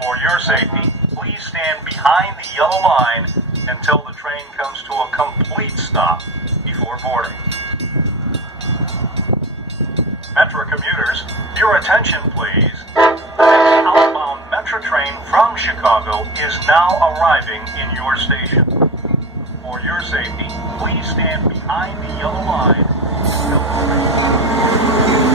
For your safety, please stand behind the yellow line until the train comes to a complete stop before boarding. Metra commuters, your attention please. The next outbound Metra train from Chicago is now arriving in your station. For your safety, please stand behind the yellow line until the train